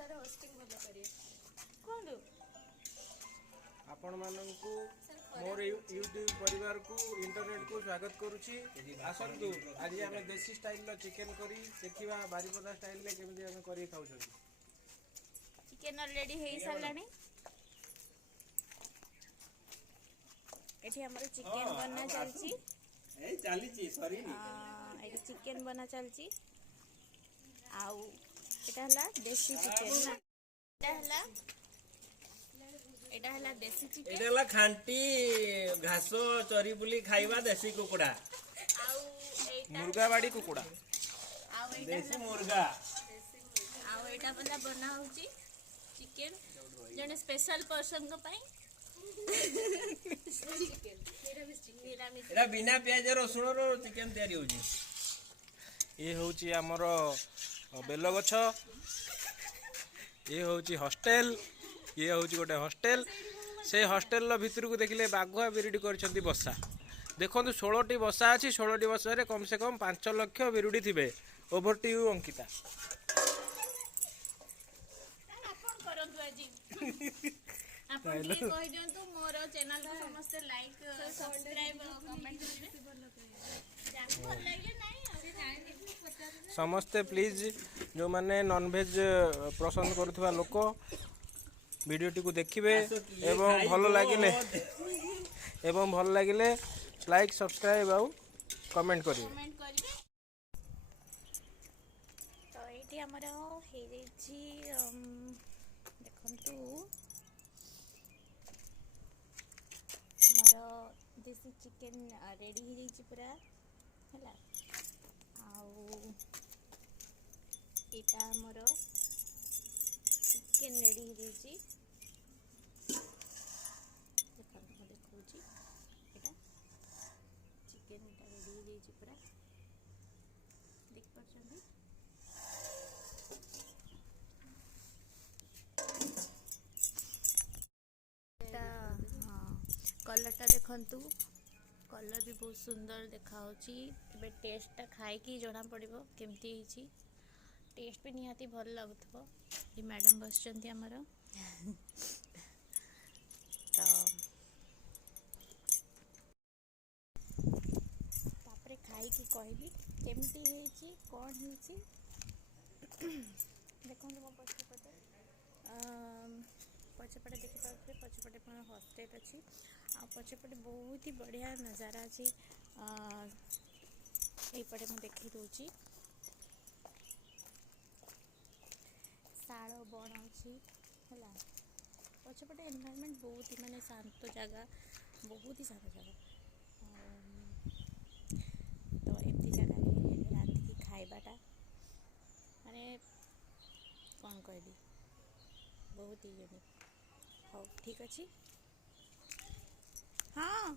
Sir hosting भलो करिए कोन आपण माननकु मोर यूट्यूब परिवार को इंटरनेट को स्वागत करुछि। आसंतु आज आम देसी स्टाइल रो चिकन करी देखिबा बारीपदा स्टाइल ले केमि हम करी खाउ छथि। चिकन ऑलरेडी हे सालानी एठी हमर चिकन बना चलची ए चलीची सॉरी एठी चिकन बना चलची आउ एटा हला देसी चिकन ना एटा हला देसी चिकन एटा हला खांटी घास चरी बुली खाइबा देसी कुकुड़ा आउ एटा मुर्गा बाड़ी कुकुड़ा आउ एटा देसी मुर्गा आउ एटा बना होची चिकन जने स्पेशल पर्सन को पाई एटा बिना प्याज रसुण रो चिकन तयारी होची। ये होची हमर बेल गछ, ये होची हॉस्टेल, ये होची गोटे हॉस्टेल। से हॉस्टेल भितर को देखिले बाघुआ बिरुडी करछंती बसा। देखंतु 16टी बसा अछि। 16टी बसा रे कम से कम 5 लाख बिरुडी थिबे। Over to you Ankita. अपन करंतु आजी अपन के कहि दियंतु मोर चैनल को समस्त लाइक सब्सक्राइब कमेंट करिवे जान भल लागले नाही समस्ते प्लीज जो माने नॉन वेज पसंद करुवा लोक वीडियोटी को देखिए एवं भल लगिले लाइक सब्सक्राइब आउ कमेंट करिवे। तो एठी हमर हे दैछि देखंतु हमर देसी चिकन रेडी हो दैछि पूरा हला आउ एटा हमर चिकन रेडी हो दैछि देखंतु म देखौछि एटा चिकन एटा रेडी हो दैछि पूरा देख परछंती कलरटा देखंतु कलर भी बहुत सुंदर देखा टेस्टा खाई जना पड़ो केमती ही टेस्ट भी निहाती भल लगुव। ये मैडम बस आमर तो तापरे खाई कहबी केमती कौन देखो मो पछपटे पछपटे देखिपे पछपटे हॉस्टेल अच्छी आ पछपटे बहुत ही बढ़िया नजारा अच्छी यपटे मुझे देखी दूची शाल बण अच्छी है पछपटे एनवायरनमेंट बहुत ही माने शांत जगह बहुत ही शांत जगह तो एमती जगह रांधिकी खाइबाटा माने कौन कहबी बहुत ही यूनिक। हाँ ठीक अच्छे हाँ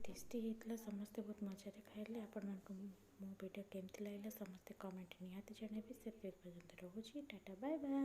टेस्टी होता समस्ते बहुत मजा खाइले। आपण मो वीडियो केमती लगे समस्ते कमेंट निहाती जनइबे से पर्यंत रोची टाटा बाय बाय।